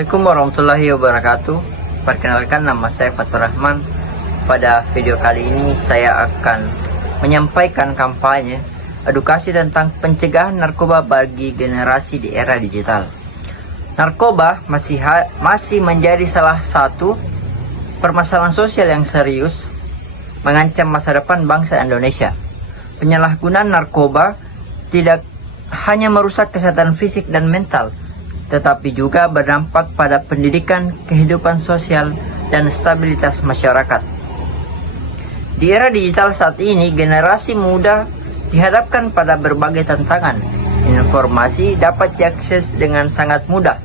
Assalamualaikum warahmatullahi wabarakatuh. Perkenalkan, nama saya Fatur Rahman. Pada video kali ini saya akan menyampaikan kampanye edukasi tentang pencegahan narkoba bagi generasi di era digital. Narkoba masih menjadi salah satu permasalahan sosial yang serius mengancam masa depan bangsa Indonesia. Penyalahgunaan narkoba tidak hanya merusak kesehatan fisik dan mental, tetapi juga berdampak pada pendidikan, kehidupan sosial, dan stabilitas masyarakat. Di era digital saat ini, generasi muda dihadapkan pada berbagai tantangan. Informasi dapat diakses dengan sangat mudah.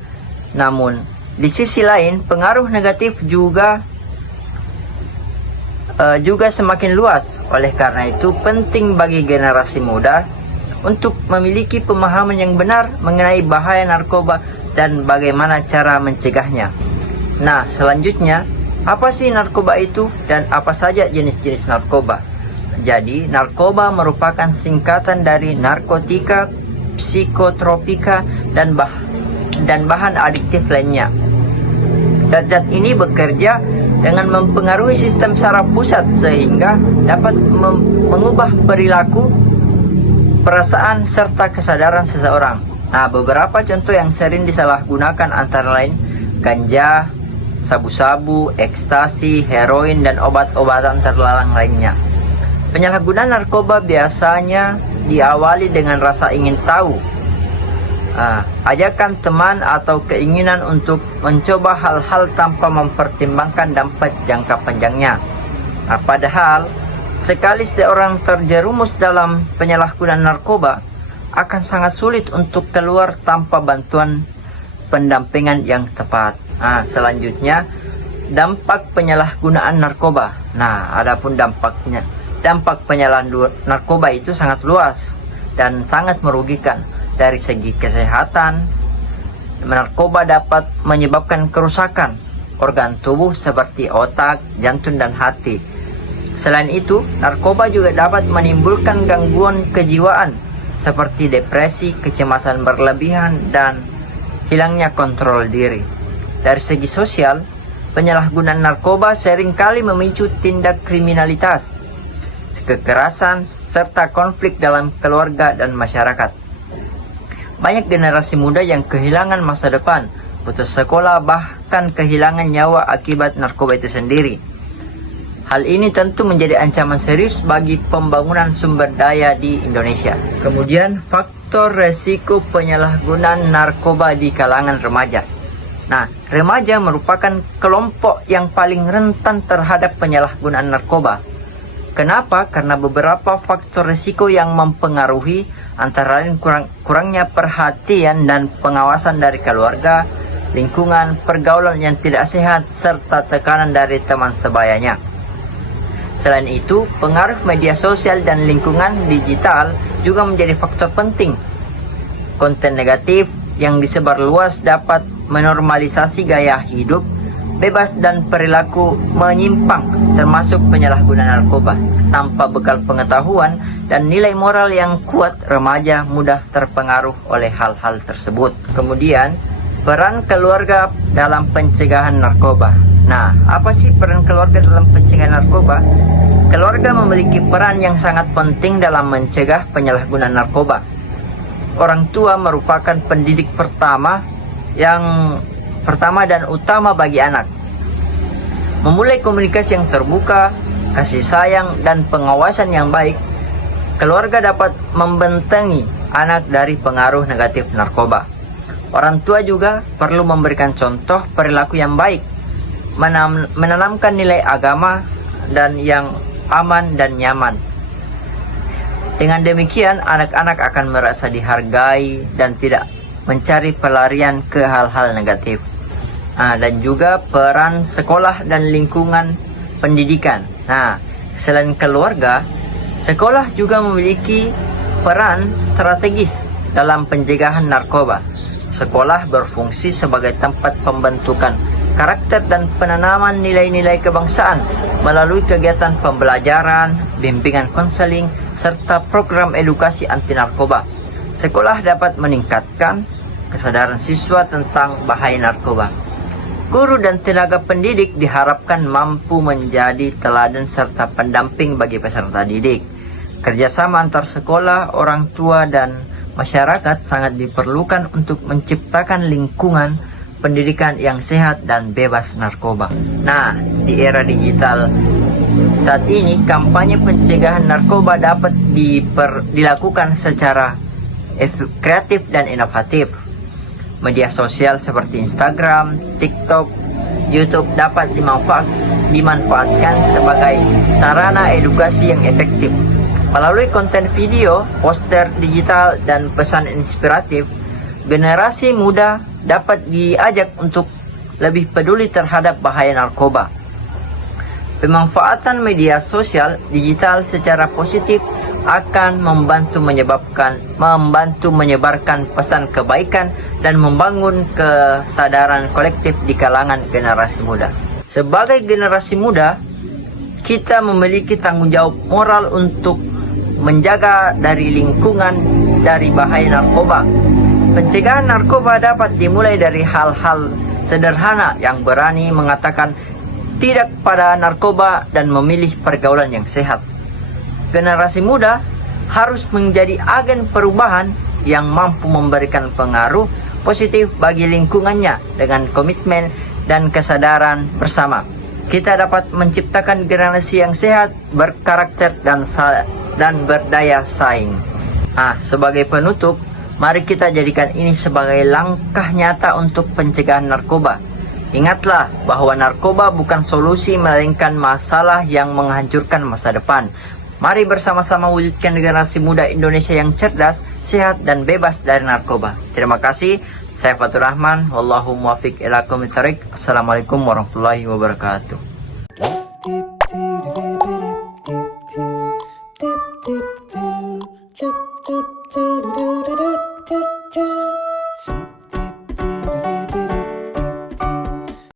Namun, di sisi lain, pengaruh negatif juga semakin luas. Oleh karena itu, penting bagi generasi muda untuk memiliki pemahaman yang benar mengenai bahaya narkoba dan bagaimana cara mencegahnya. Nah, selanjutnya, apa sih narkoba itu dan apa saja jenis-jenis narkoba? Jadi, narkoba merupakan singkatan dari narkotika, psikotropika, dan bahan adiktif lainnya. Zat-zat ini bekerja dengan mempengaruhi sistem saraf pusat sehingga dapat mengubah perilaku, perasaan, serta kesadaran seseorang. Nah, beberapa contoh yang sering disalahgunakan antara lain ganja, sabu-sabu, ekstasi, heroin, dan obat-obatan terlarang lainnya. Penyalahgunaan narkoba biasanya diawali dengan rasa ingin tahu, ajakan teman, atau keinginan untuk mencoba hal-hal tanpa mempertimbangkan dampak jangka panjangnya. Nah, padahal sekali seorang terjerumus dalam penyalahgunaan narkoba, akan sangat sulit untuk keluar tanpa bantuan pendampingan yang tepat. Nah, selanjutnya, dampak penyalahgunaan narkoba. Nah, adapun dampak penyalahgunaan narkoba itu sangat luas dan sangat merugikan. Dari segi kesehatan, narkoba dapat menyebabkan kerusakan organ tubuh seperti otak, jantung, dan hati. Selain itu, narkoba juga dapat menimbulkan gangguan kejiwaan seperti depresi, kecemasan berlebihan, dan hilangnya kontrol diri. Dari segi sosial, penyalahgunaan narkoba seringkali memicu tindak kriminalitas, kekerasan, serta konflik dalam keluarga dan masyarakat. Banyak generasi muda yang kehilangan masa depan, putus sekolah, bahkan kehilangan nyawa akibat narkoba itu sendiri. Hal ini tentu menjadi ancaman serius bagi pembangunan sumber daya di Indonesia. Kemudian, faktor resiko penyalahgunaan narkoba di kalangan remaja. Nah, remaja merupakan kelompok yang paling rentan terhadap penyalahgunaan narkoba. Kenapa? Karena beberapa faktor resiko yang mempengaruhi, antara lain kurangnya perhatian dan pengawasan dari keluarga, lingkungan, pergaulan yang tidak sehat, serta tekanan dari teman sebayanya. Selain itu, pengaruh media sosial dan lingkungan digital juga menjadi faktor penting. Konten negatif yang disebar luas dapat menormalisasi gaya hidup bebas dan perilaku menyimpang, termasuk penyalahgunaan narkoba. Tanpa bekal pengetahuan dan nilai moral yang kuat, remaja mudah terpengaruh oleh hal-hal tersebut. Kemudian, peran keluarga dalam pencegahan narkoba. Nah, apa sih peran keluarga dalam pencegahan narkoba? Keluarga memiliki peran yang sangat penting dalam mencegah penyalahgunaan narkoba. Orang tua merupakan pendidik pertama dan utama bagi anak. Memulai komunikasi yang terbuka, kasih sayang, dan pengawasan yang baik, keluarga dapat membentengi anak dari pengaruh negatif narkoba. Orang tua juga perlu memberikan contoh perilaku yang baik, menanamkan nilai agama dan yang aman dan nyaman. Dengan demikian, anak-anak akan merasa dihargai dan tidak mencari pelarian ke hal-hal negatif. Dan juga peran sekolah dan lingkungan pendidikan. Nah, selain keluarga, sekolah juga memiliki peran strategis dalam pencegahan narkoba. Sekolah berfungsi sebagai tempat pembentukan karakter dan penanaman nilai-nilai kebangsaan melalui kegiatan pembelajaran, bimbingan konseling, serta program edukasi anti narkoba. Sekolah dapat meningkatkan kesadaran siswa tentang bahaya narkoba. Guru dan tenaga pendidik diharapkan mampu menjadi teladan serta pendamping bagi peserta didik. Kerjasama antar sekolah, orang tua, dan masyarakat sangat diperlukan untuk menciptakan lingkungan pendidikan yang sehat dan bebas narkoba. Nah, di era digital saat ini, kampanye pencegahan narkoba dapat dilakukan secara kreatif dan inovatif. Media sosial seperti Instagram, TikTok, YouTube dapat dimanfaatkan sebagai sarana edukasi yang efektif. Melalui konten video, poster digital, dan pesan inspiratif, generasi muda dapat diajak untuk lebih peduli terhadap bahaya narkoba. Pemanfaatan media sosial digital secara positif akan membantu menyebarkan pesan kebaikan dan membangun kesadaran kolektif di kalangan generasi muda. Sebagai generasi muda, kita memiliki tanggung jawab moral untuk menjaga dari lingkungan dari bahaya narkoba. Pencegahan narkoba dapat dimulai dari hal-hal sederhana yang berani mengatakan tidak pada narkoba dan memilih pergaulan yang sehat. Generasi muda harus menjadi agen perubahan yang mampu memberikan pengaruh positif bagi lingkungannya dengan komitmen dan kesadaran bersama. Kita dapat menciptakan generasi yang sehat, berkarakter, dan berdaya saing. Sebagai penutup, mari kita jadikan ini sebagai langkah nyata untuk pencegahan narkoba. Ingatlah bahwa narkoba bukan solusi melainkan masalah yang menghancurkan masa depan. Mari bersama-sama wujudkan generasi muda Indonesia yang cerdas, sehat, dan bebas dari narkoba. Terima kasih. Saya Fatur Rahman. Wallahu muwaffiq ila aqwamit thoriq. Assalamualaikum warahmatullahi wabarakatuh.